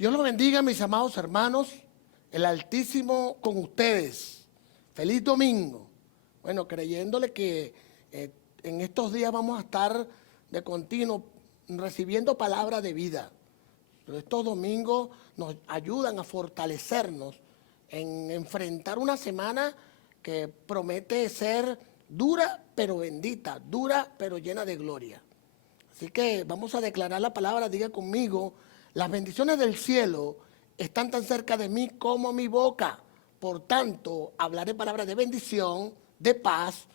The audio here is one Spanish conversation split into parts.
Dios los bendiga, mis amados hermanos, el Altísimo con ustedes. Feliz domingo. Bueno, creyéndole que en estos días vamos a estar de continuo recibiendo palabra de vida. Pero estos domingos nos ayudan a fortalecernos en enfrentar una semana que promete ser dura pero bendita, dura pero llena de gloria. Así que vamos a declarar la palabra, diga conmigo: las bendiciones del cielo están tan cerca de mí como mi boca. Por tanto, hablaré palabras de bendición, de paz,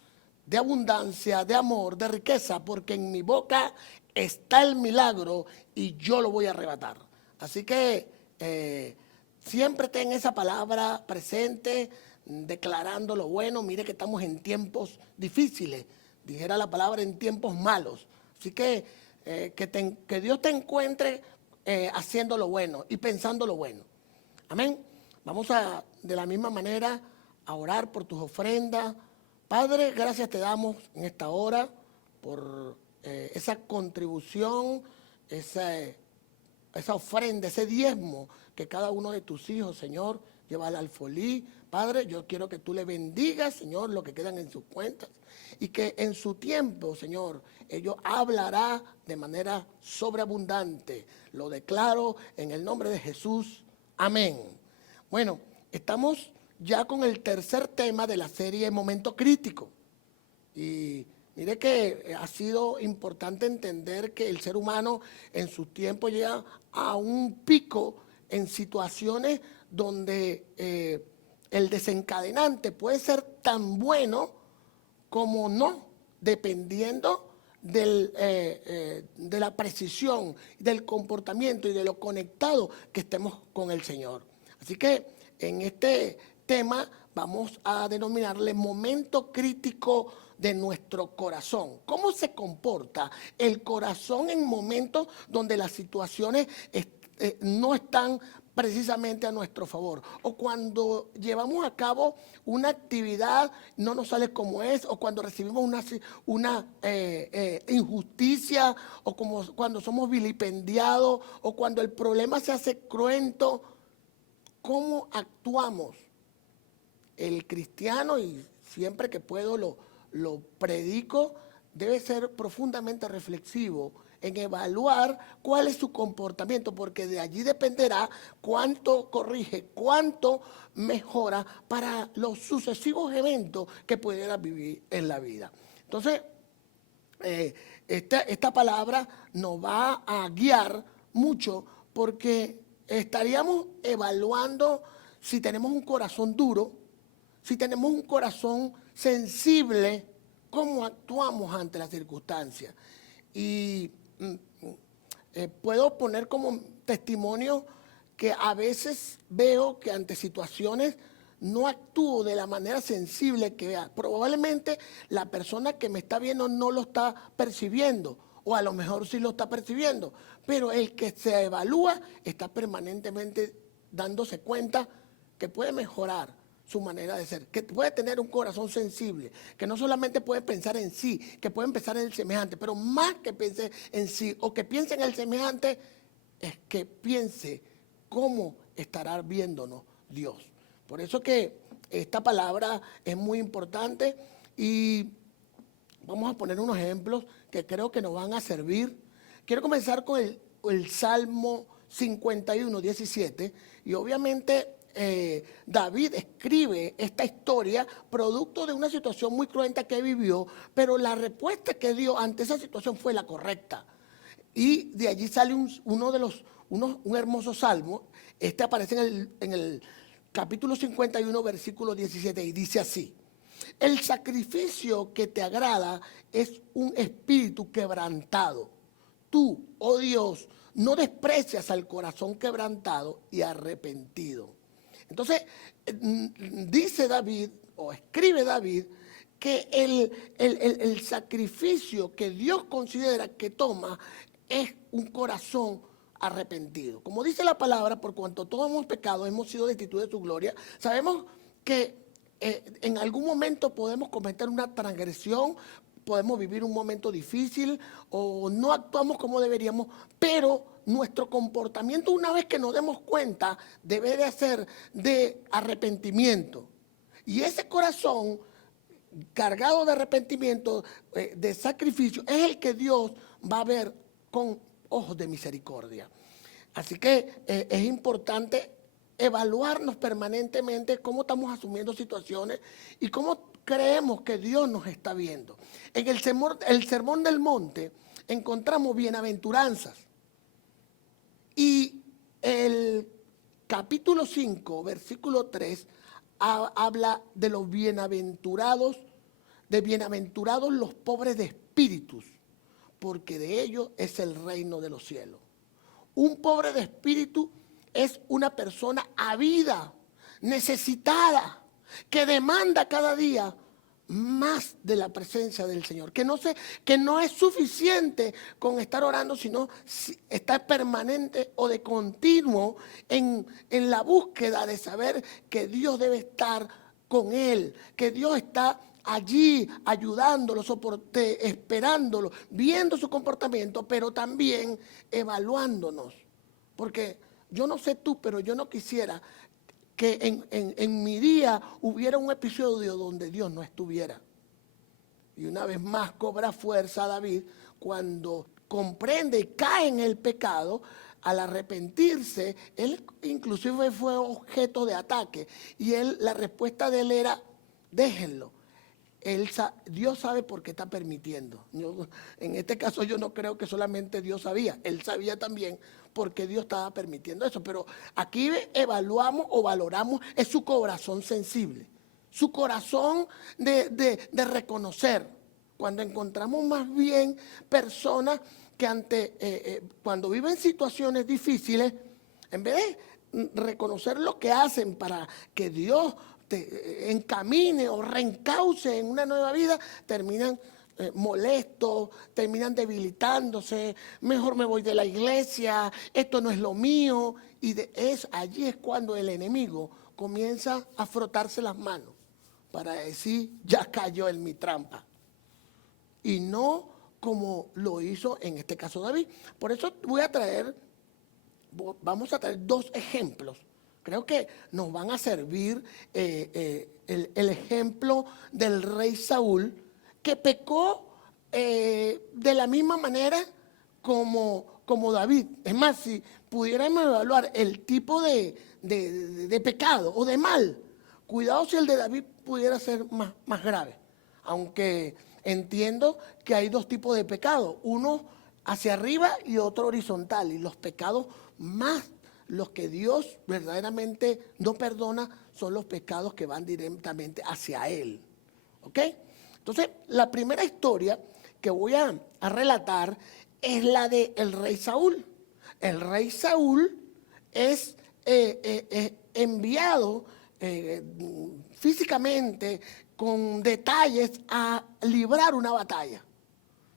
de abundancia, de amor, de riqueza, porque en mi boca está el milagro y yo lo voy a arrebatar. Así que siempre ten esa palabra presente, declarando lo bueno. Mire que estamos en tiempos difíciles, dijera la palabra, en tiempos malos. Así que que Dios te encuentre haciendo lo bueno y pensando lo bueno. Amén. Vamos a, de la misma manera, a orar por tus ofrendas. Padre, gracias te damos en esta hora por esa contribución, esa ofrenda, ese diezmo que cada uno de tus hijos, Señor, lleva al alfolí. Padre, yo quiero que tú le bendigas, Señor, lo que quedan en sus cuentas, y que en su tiempo, Señor, ellos hablará de manera sobreabundante. Lo declaro en el nombre de Jesús. Amén. Bueno, estamos ya con el tercer tema de la serie Momento Crítico. Y mire que ha sido importante entender que el ser humano en su tiempo llega a un pico en situaciones donde el desencadenante puede ser tan bueno como no, dependiendo de la precisión, del comportamiento y de lo conectado que estemos con el Señor. Así que en este tema vamos a denominarle momento crítico de nuestro corazón. ¿Cómo se comporta el corazón en momentos donde las situaciones no están precisamente a nuestro favor? O cuando llevamos a cabo una actividad no nos sale como es, o cuando recibimos una injusticia, o como cuando somos vilipendiados, o cuando el problema se hace cruento. ¿Cómo actuamos? El cristiano, y siempre que puedo lo predico, debe ser profundamente reflexivo en evaluar cuál es su comportamiento, porque de allí dependerá cuánto corrige, cuánto mejora para los sucesivos eventos que pudiera vivir en la vida. Entonces, esta palabra nos va a guiar mucho, porque estaríamos evaluando si tenemos un corazón duro, si tenemos un corazón sensible, cómo actuamos ante las circunstancias. Y puedo poner como testimonio que a veces veo que ante situaciones no actúo de la manera sensible que probablemente la persona que me está viendo no lo está percibiendo, o a lo mejor sí lo está percibiendo, pero el que se evalúa está permanentemente dándose cuenta que puede mejorar su manera de ser, que puede tener un corazón sensible, que no solamente puede pensar en sí, que puede pensar en el semejante, pero más que piense en sí o que piense en el semejante, es que piense cómo estará viéndonos Dios. Por eso que esta palabra es muy importante, y vamos a poner unos ejemplos que creo que nos van a servir. Quiero comenzar con el Salmo 51, 17, y obviamente David escribe esta historia producto de una situación muy cruenta que vivió, pero la respuesta que dio ante esa situación fue la correcta. Y de allí sale un hermoso salmo. Este aparece en el capítulo 51, versículo 17, y dice así: el sacrificio que te agrada es un espíritu quebrantado. Tú, oh Dios, no desprecias al corazón quebrantado y arrepentido. Entonces, dice David, o escribe David, que el sacrificio que Dios considera que toma es un corazón arrepentido. Como dice la palabra, por cuanto todos hemos pecado, hemos sido destituidos de su gloria. Sabemos que en algún momento podemos cometer una transgresión, podemos vivir un momento difícil o no actuamos como deberíamos, pero nuestro comportamiento, una vez que nos demos cuenta, debe de ser de arrepentimiento. Y ese corazón cargado de arrepentimiento, de sacrificio, es el que Dios va a ver con ojos de misericordia. Así que es importante evaluarnos permanentemente cómo estamos asumiendo situaciones y cómo creemos que Dios nos está viendo. En el Sermón del Monte encontramos bienaventuranzas. Y el capítulo 5, versículo 3, habla de los bienaventurados los pobres de espíritus, porque de ellos es el reino de los cielos. Un pobre de espíritu es una persona avida, necesitada, que demanda cada día más de la presencia del Señor, que no es suficiente con estar orando, sino estar permanente o de continuo en la búsqueda de saber que Dios debe estar con él, que Dios está allí ayudándolo, esperándolo, viendo su comportamiento, pero también evaluándonos. Porque yo no sé tú, pero yo no quisiera que en mi día hubiera un episodio donde Dios no estuviera. Y una vez más cobra fuerza David cuando comprende y cae en el pecado. Al arrepentirse, él inclusive fue objeto de ataque. Y la respuesta de él era, déjenlo. Dios sabe por qué está permitiendo. En este caso yo no creo que solamente Dios sabía, él sabía también por qué Dios estaba permitiendo eso. Pero aquí evaluamos o valoramos es su corazón sensible, su corazón de reconocer. Cuando encontramos más bien personas que cuando viven situaciones difíciles, en vez de reconocer lo que hacen para que Dios te encamine o reencauce en una nueva vida, terminan molestos, terminan debilitándose, mejor me voy de la iglesia, esto no es lo mío. Y allí es cuando el enemigo comienza a frotarse las manos para decir, ya cayó en mi trampa. Y no como lo hizo en este caso David. Por eso vamos a traer dos ejemplos. Creo que nos van a servir el ejemplo del rey Saúl, que pecó de la misma manera como David. Es más, si pudiéramos evaluar el tipo de pecado o de mal, cuidado si el de David pudiera ser más grave. Aunque entiendo que hay dos tipos de pecado, uno hacia arriba y otro horizontal. Y los pecados más, los que Dios verdaderamente no perdona, son los pecados que van directamente hacia Él. ¿Ok? Entonces, la primera historia que voy a relatar es la del rey Saúl. El rey Saúl es enviado físicamente con detalles a librar una batalla.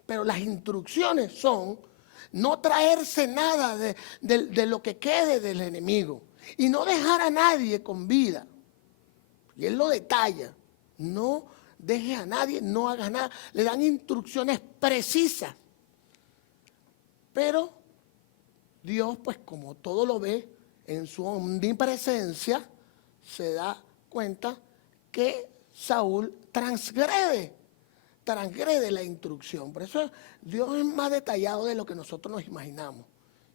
Pero las instrucciones son no traerse nada de lo que quede del enemigo y no dejar a nadie con vida. Y él lo detalla, no dejes a nadie, no hagas nada. Le dan instrucciones precisas. Pero Dios, pues como todo lo ve en su omnipresencia, se da cuenta que Saúl transgrede la instrucción. Por eso Dios es más detallado de lo que nosotros nos imaginamos.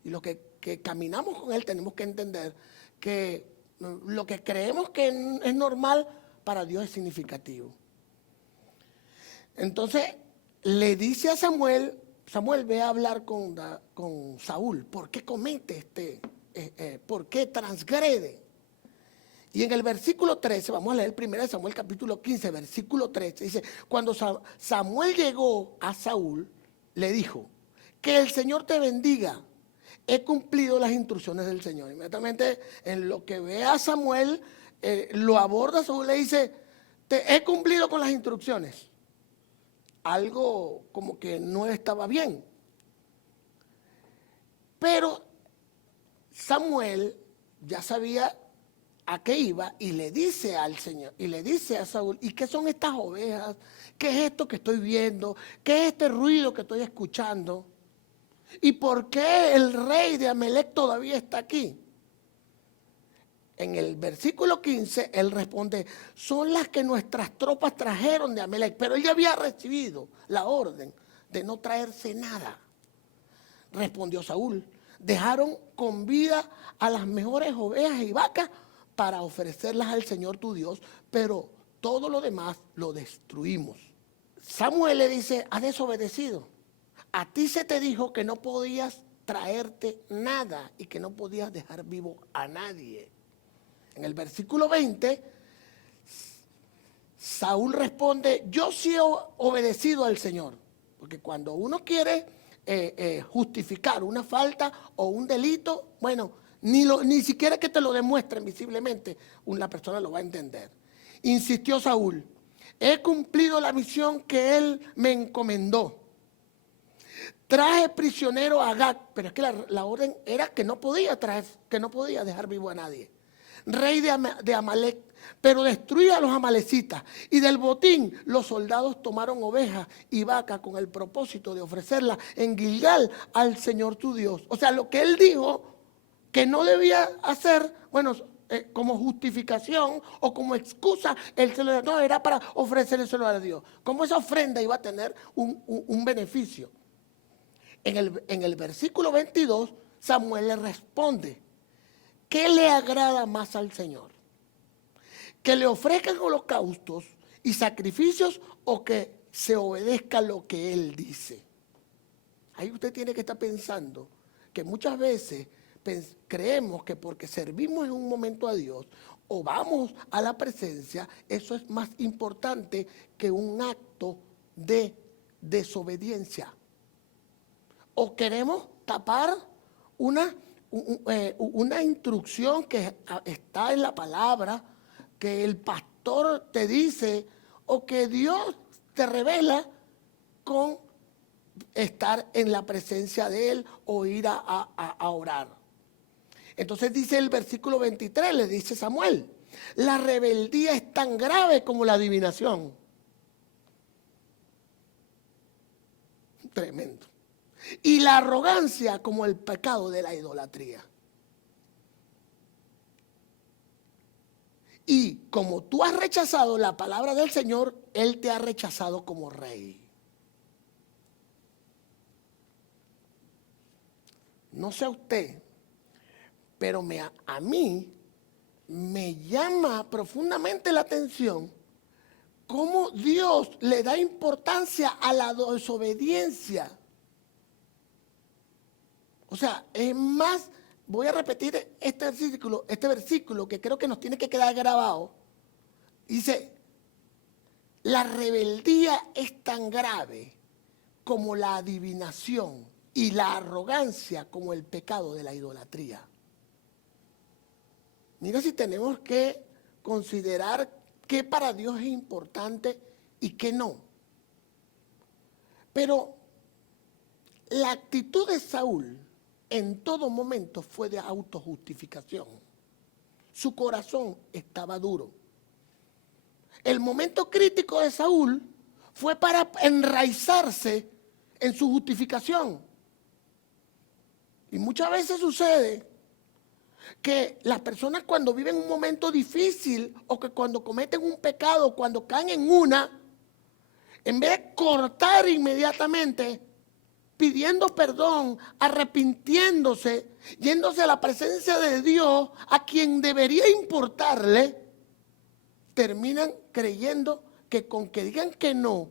Y los que caminamos con Él tenemos que entender que lo que creemos que es normal, para Dios es significativo. Entonces le dice a Samuel, ve a hablar con Saúl, ¿por qué comete por qué transgrede? Y en el versículo 13, vamos a leer 1 Samuel capítulo 15, versículo 13, dice, cuando Samuel llegó a Saúl, le dijo, que el Señor te bendiga, he cumplido las instrucciones del Señor. Inmediatamente en lo que ve a Samuel, lo aborda Saúl, le dice, he cumplido con las instrucciones. Algo como que no estaba bien. Pero Samuel ya sabía a qué iba y le dice al Señor, y le dice a Saúl, ¿y qué son estas ovejas? ¿Qué es esto que estoy viendo? ¿Qué es este ruido que estoy escuchando? ¿Y por qué el rey de Amalec todavía está aquí? En el versículo 15, él responde, son las que nuestras tropas trajeron de Amalec, pero él ya había recibido la orden de no traerse nada. Respondió Saúl, dejaron con vida a las mejores ovejas y vacas para ofrecerlas al Señor tu Dios, pero todo lo demás lo destruimos. Samuel le dice, has desobedecido. A ti se te dijo que no podías traerte nada y que no podías dejar vivo a nadie. En el versículo 20, Saúl responde, yo sí he obedecido al Señor. Porque cuando uno quiere justificar una falta o un delito, bueno, ni siquiera que te lo demuestren visiblemente, una persona lo va a entender. Insistió Saúl, he cumplido la misión que él me encomendó. Traje prisionero a Agag, pero es que la orden era que no podía traer, que no podía dejar vivo a nadie. Rey de Amalec, pero destruía a los amalecitas. Y del botín los soldados tomaron ovejas y vacas con el propósito de ofrecerlas en Gilgal al Señor tu Dios. O sea, lo que él dijo que no debía hacer, bueno, como justificación o como excusa, no, era para ofrecérselo a Dios. Como esa ofrenda iba a tener un beneficio. En el versículo 22, Samuel le responde, ¿qué le agrada más al Señor? ¿Que le ofrezcan holocaustos y sacrificios o que se obedezca lo que Él dice? Ahí usted tiene que estar pensando que muchas veces creemos que porque servimos en un momento a Dios o vamos a la presencia, eso es más importante que un acto de desobediencia. O queremos tapar una instrucción que está en la palabra, que el pastor te dice, o que Dios te revela con estar en la presencia de Él o ir a orar. Entonces dice el versículo 23, le dice Samuel, la rebeldía es tan grave como la adivinación. Tremendo. Y la arrogancia como el pecado de la idolatría. Y como tú has rechazado la palabra del Señor, Él te ha rechazado como rey. No sé a usted, pero a mí me llama profundamente la atención cómo Dios le da importancia a la desobediencia. O sea, es más, voy a repetir este versículo que creo que nos tiene que quedar grabado. Dice, la rebeldía es tan grave como la adivinación y la arrogancia como el pecado de la idolatría. Mira si tenemos que considerar qué para Dios es importante y qué no. Pero la actitud de Saúl en todo momento fue de autojustificación. Su corazón estaba duro. El momento crítico de Saúl fue para enraizarse en su justificación. Y muchas veces sucede que las personas cuando viven un momento difícil o que cuando cometen un pecado, cuando caen en una, en vez de cortar inmediatamente, pidiendo perdón, arrepintiéndose, yéndose a la presencia de Dios, a quien debería importarle, terminan creyendo que con que digan que no,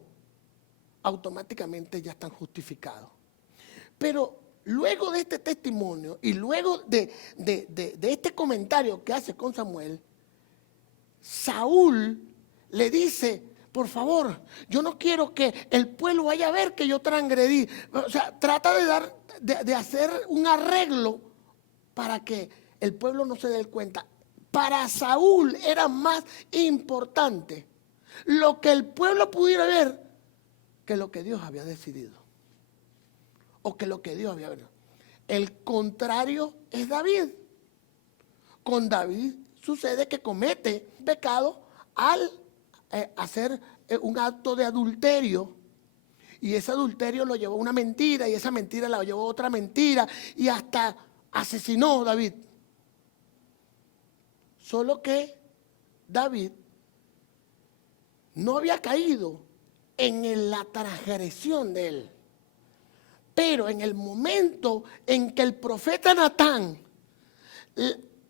automáticamente ya están justificados. Pero luego de este testimonio y luego de este comentario que hace con Samuel, Saúl le dice, por favor, yo no quiero que el pueblo vaya a ver que yo transgredí. O sea, trata de hacer un arreglo para que el pueblo no se dé cuenta. Para Saúl era más importante lo que el pueblo pudiera ver que lo que Dios había decidido. O que lo que Dios había visto. El contrario es David. Con David sucede que comete pecado al hacer un acto de adulterio. Y ese adulterio lo llevó a una mentira, y esa mentira la llevó a otra mentira, y hasta asesinó a David. Solo que David no había caído en la transgresión de él. Pero en el momento en que el profeta Natán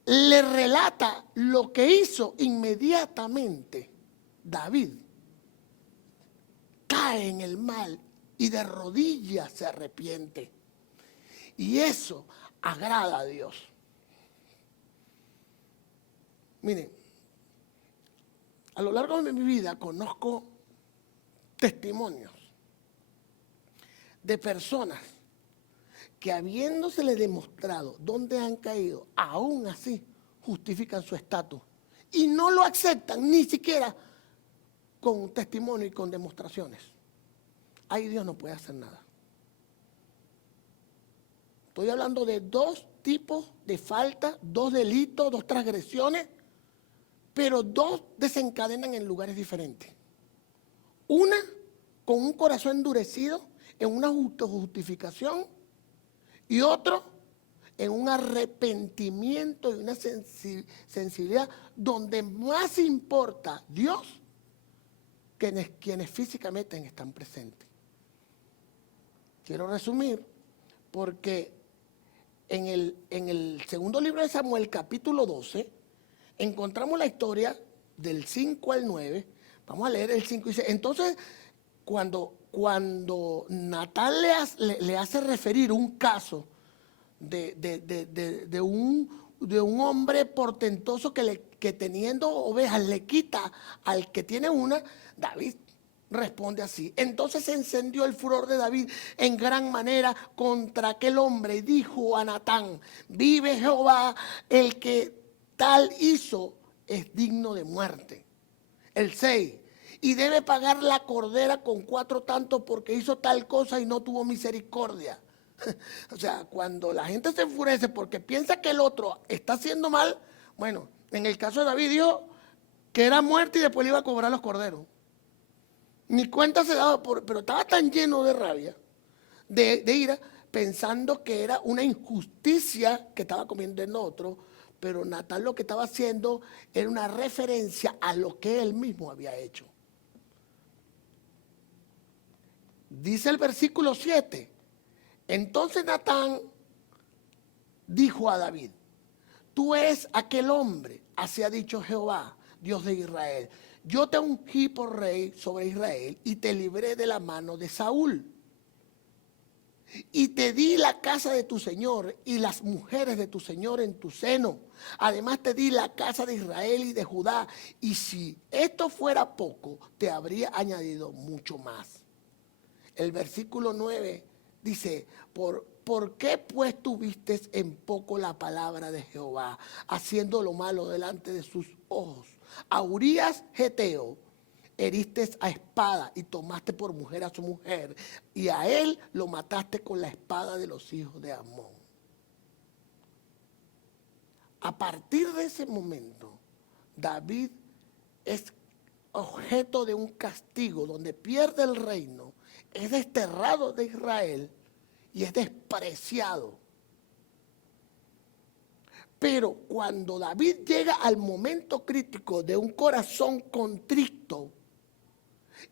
le relata lo que hizo, inmediatamente David cae en el mal y de rodillas se arrepiente. Y eso agrada a Dios. Miren, a lo largo de mi vida conozco testimonios de personas que, habiéndosele demostrado dónde han caído, aún así justifican su estatus y no lo aceptan ni siquiera con testimonio y con demostraciones. Ahí Dios no puede hacer nada. Estoy hablando de dos tipos de falta, dos delitos, dos transgresiones, pero dos desencadenan en lugares diferentes. Una con un corazón endurecido en una justificación, y otro en un arrepentimiento y una sensibilidad donde más importa Dios que quienes físicamente están presentes. Quiero resumir porque en el segundo libro de Samuel, capítulo 12, encontramos la historia del 5 al 9. Vamos a leer el 5 y dice: entonces, cuando Natán le hace referir un caso de un hombre portentoso que teniendo ovejas le quita al que tiene una, David responde así: entonces se encendió el furor de David en gran manera contra aquel hombre y dijo a Natán: vive Jehová, el que tal hizo es digno de muerte. El 6: y debe pagar la cordera con 4 tantos porque hizo tal cosa y no tuvo misericordia. O sea, cuando la gente se enfurece porque piensa que el otro está haciendo mal, bueno, en el caso de David dijo que era muerte y después le iba a cobrar los corderos. Ni cuenta se daba, pero estaba tan lleno de rabia, de ira, pensando que era una injusticia que estaba cometiendo otro, pero Natán lo que estaba haciendo era una referencia a lo que él mismo había hecho. Dice el versículo 7: entonces Natán dijo a David: tú eres aquel hombre, así ha dicho Jehová, Dios de Israel. Yo te ungí por rey sobre Israel y te libré de la mano de Saúl. Y te di la casa de tu señor y las mujeres de tu señor en tu seno. Además te di la casa de Israel y de Judá. Y si esto fuera poco, te habría añadido mucho más. El versículo 9 dice: ¿por qué pues tuviste en poco la palabra de Jehová, haciendo lo malo delante de sus ojos? A Urías Geteo heriste a espada y tomaste por mujer a su mujer, y a él lo mataste con la espada de los hijos de Amón. A partir de ese momento, David es objeto de un castigo donde pierde el reino, es desterrado de Israel y es despreciado. Pero cuando David llega al momento crítico de un corazón contrito,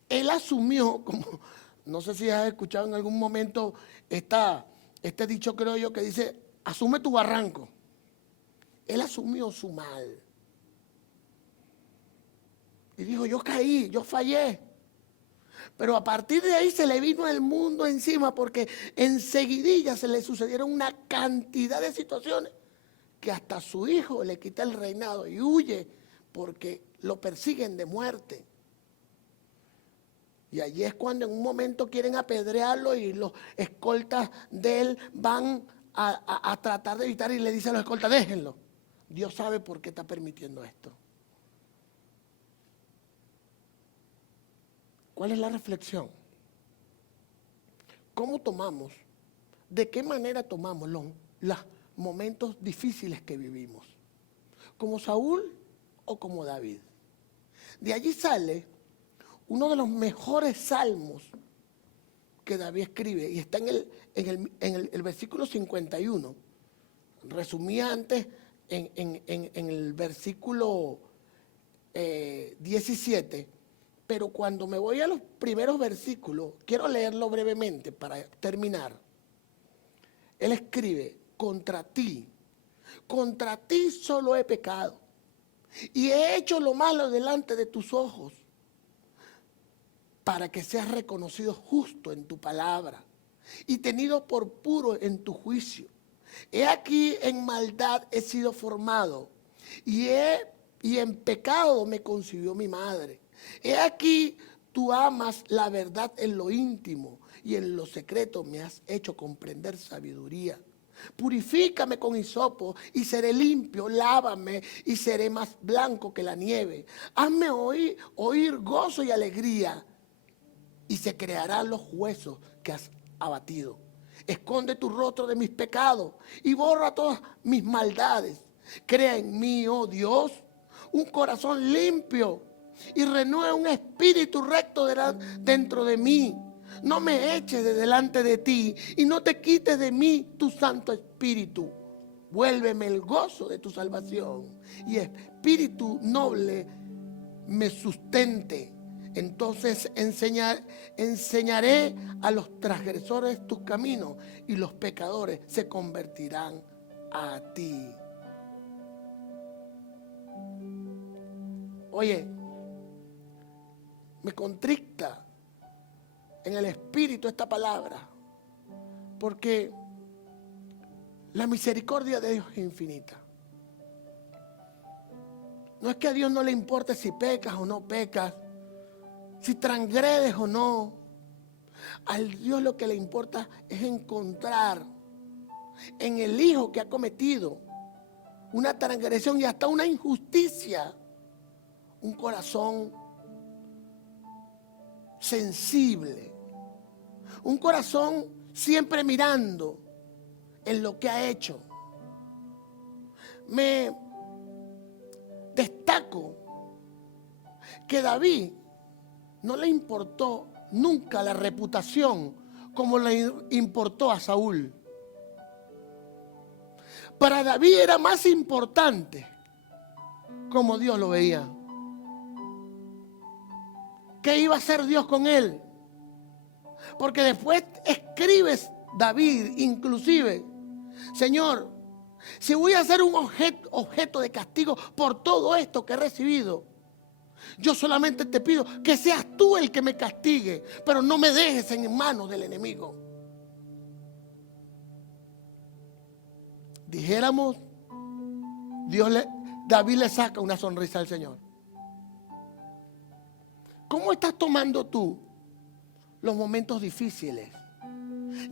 él asumió, como no sé si has escuchado en algún momento este dicho, creo yo, que dice: asume tu barranco. Él asumió su mal. Y dijo: yo caí, yo fallé. Pero a partir de ahí se le vino el mundo encima, porque enseguidilla se le sucedieron una cantidad de situaciones que hasta su hijo le quita el reinado y huye porque lo persiguen de muerte. Y allí es cuando en un momento quieren apedrearlo y los escoltas de él van a tratar de evitar, y le dicen a los escoltas: déjenlo. Dios sabe por qué está permitiendo esto. ¿Cuál es la reflexión? ¿Cómo tomamos? ¿De qué manera tomamos los momentos difíciles que vivimos? como Saúl o como David. De allí sale uno de los mejores salmos que David escribe, y está en el versículo 51. Resumía antes en el versículo 17, pero cuando me voy a los primeros versículos, quiero leerlo brevemente para terminar. Él escribe: contra ti solo he pecado, y he hecho lo malo delante de tus ojos, para que seas reconocido justo en tu palabra y tenido por puro en tu juicio. He aquí, en maldad he sido formado, y en pecado me concibió mi madre. He aquí, tú amas la verdad en lo íntimo, y en lo secreto me has hecho comprender sabiduría. Purifícame con hisopo y seré limpio, lávame y seré más blanco que la nieve. Hazme oír gozo y alegría, y se crearán los huesos que has abatido. Esconde tu rostro de mis pecados y borra todas mis maldades. Crea en mí, oh Dios, un corazón limpio, y renueva un espíritu recto dentro de mí. No me eches de delante de ti, y no te quites de mí tu Santo Espíritu. Vuélveme el gozo de tu salvación, y espíritu noble me sustente. Entonces enseñaré a los transgresores tus caminos, y los pecadores se convertirán a ti. Oye, me contricta en el espíritu esta palabra, porque la misericordia de Dios es infinita. No es que a Dios no le importe si pecas o no pecas, si transgredes o no. A Dios lo que le importa es encontrar en el hijo que ha cometido una transgresión y hasta una injusticia un corazón sensible, un corazón siempre mirando en lo que ha hecho. Me destaco que David no le importó nunca la reputación como le importó a Saúl. Para David era más importante como Dios lo veía. ¿Qué iba a hacer Dios con él? Porque después escribes David, inclusive: Señor, si voy a ser un objeto de castigo por todo esto que he recibido, yo solamente te pido que seas tú el que me castigue, pero no me dejes en manos del enemigo. Dijéramos, David le saca una sonrisa al Señor. ¿Cómo estás tomando tú los momentos difíciles?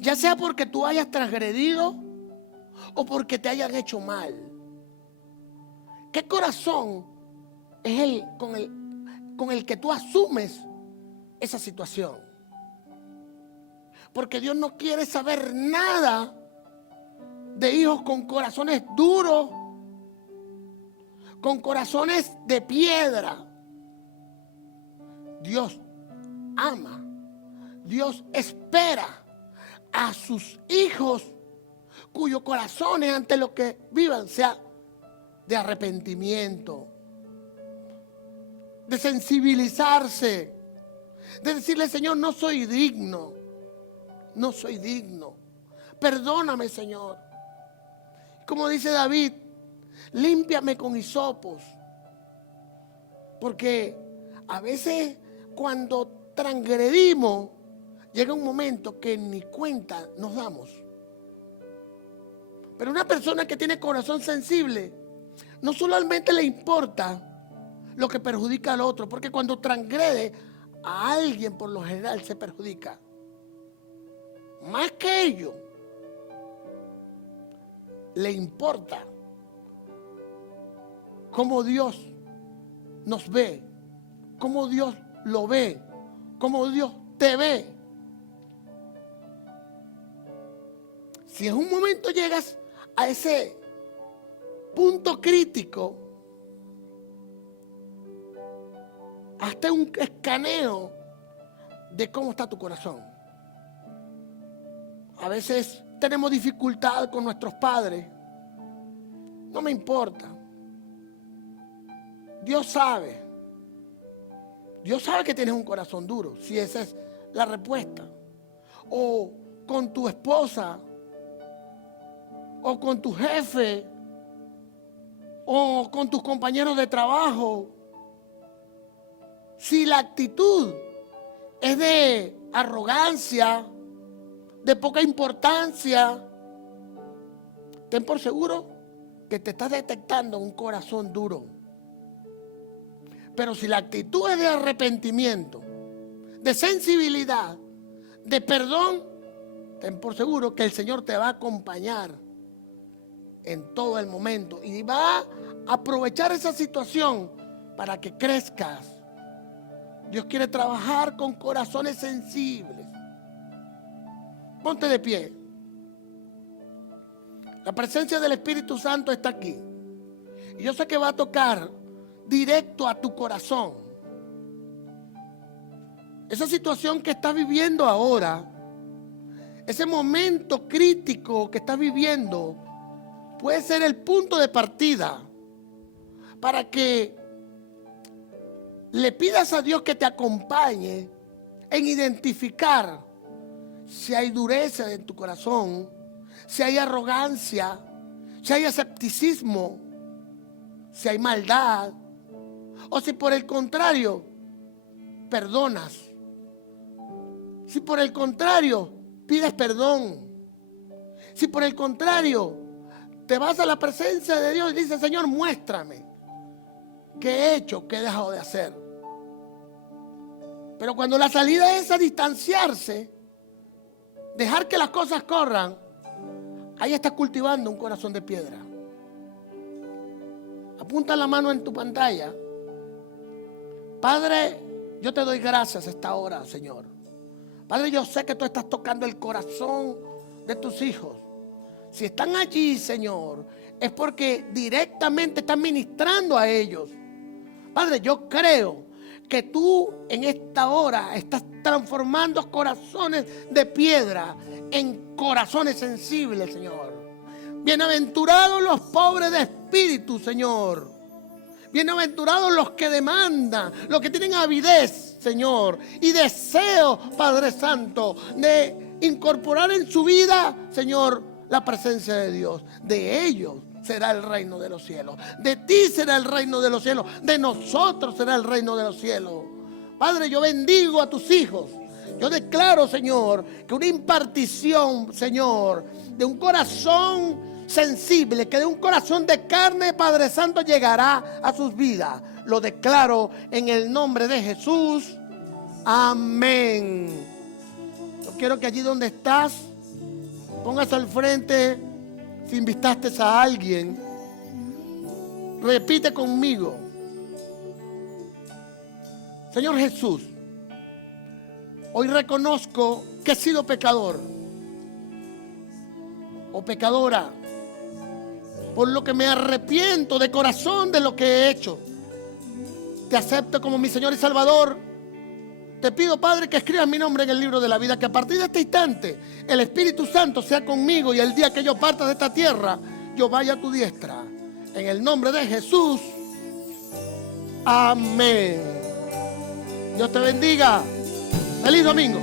Ya sea porque tú hayas transgredido o porque te hayan hecho mal. ¿Qué corazón es el con el que tú asumes esa situación? Porque Dios no quiere saber nada de hijos con corazones duros, con corazones de piedra. Dios ama, Dios espera a sus hijos cuyos corazones ante lo que vivan sea de arrepentimiento, de sensibilizarse, de decirle: Señor, no soy digno, perdóname, Señor. Como dice David: límpiame con hisopos. Porque a veces cuando transgredimos, llega un momento que ni cuenta nos damos. Pero una persona que tiene corazón sensible, no solamente le importa lo que perjudica al otro, porque cuando transgrede a alguien, por lo general se perjudica. Más que ello, le importa cómo Dios nos ve, cómo Dios lo ve, cómo Dios te ve. Si en un momento llegas a ese punto crítico hazte un escaneo de cómo está tu corazón. A veces tenemos dificultad con nuestros padres. No me importa. Dios sabe. Dios sabe que tienes un corazón duro, si esa es la respuesta. O con tu esposa, o con tu jefe, o con tus compañeros de trabajo. Si la actitud es de arrogancia, de poca importancia, ten por seguro que te estás detectando un corazón duro. Pero si la actitud es de arrepentimiento, de sensibilidad, de perdón, ten por seguro que el Señor te va a acompañar en todo el momento y va a aprovechar esa situación para que crezcas. Dios quiere trabajar con corazones sensibles. Ponte de pie. La presencia del Espíritu Santo está aquí. Y yo sé que va a tocar directo a tu corazón. Esa situación que estás viviendo ahora, ese momento crítico que estás viviendo, puede ser el punto de partida para que le pidas a Dios que te acompañe en identificar si hay dureza en tu corazón, si hay arrogancia, si hay escepticismo, si hay maldad, o si por el contrario perdonas, si por el contrario pides perdón, si por el contrario te vas a la presencia de Dios y dices: Señor, muéstrame qué he hecho, qué he dejado de hacer. Pero cuando la salida es a distanciarse, dejar que las cosas corran, ahí estás cultivando un corazón de piedra. Apunta la mano en tu pantalla. Padre, yo te doy gracias a esta hora, Señor. Padre, yo sé que tú estás tocando el corazón de tus hijos. Si están allí, Señor, es porque directamente están ministrando a ellos. Padre, yo creo que tú en esta hora estás transformando corazones de piedra en corazones sensibles, Señor. Bienaventurados los pobres de espíritu, Señor. Bienaventurados los que demandan, los que tienen avidez, Señor, y deseo, Padre Santo, de incorporar en su vida, Señor, la presencia de Dios. De ellos será el reino de los cielos. De ti será el reino de los cielos. De nosotros será el reino de los cielos. Padre, yo bendigo a tus hijos. Yo declaro, Señor, que una impartición, Señor, de un corazón sensible, que de un corazón de carne, Padre Santo, llegará a sus vidas. Lo declaro en el nombre de Jesús. Amén. Yo quiero que allí donde estás, pongas al frente, si invitaste a alguien, repite conmigo: Señor Jesús, hoy reconozco que he sido pecador o pecadora, por lo que me arrepiento de corazón de lo que he hecho. Te acepto como mi Señor y Salvador. Te pido, Padre, que escribas mi nombre en el libro de la vida, que a partir de este instante el Espíritu Santo sea conmigo y el día que yo parta de esta tierra, yo vaya a tu diestra. En el nombre de Jesús. Amén. Dios te bendiga. Feliz domingo.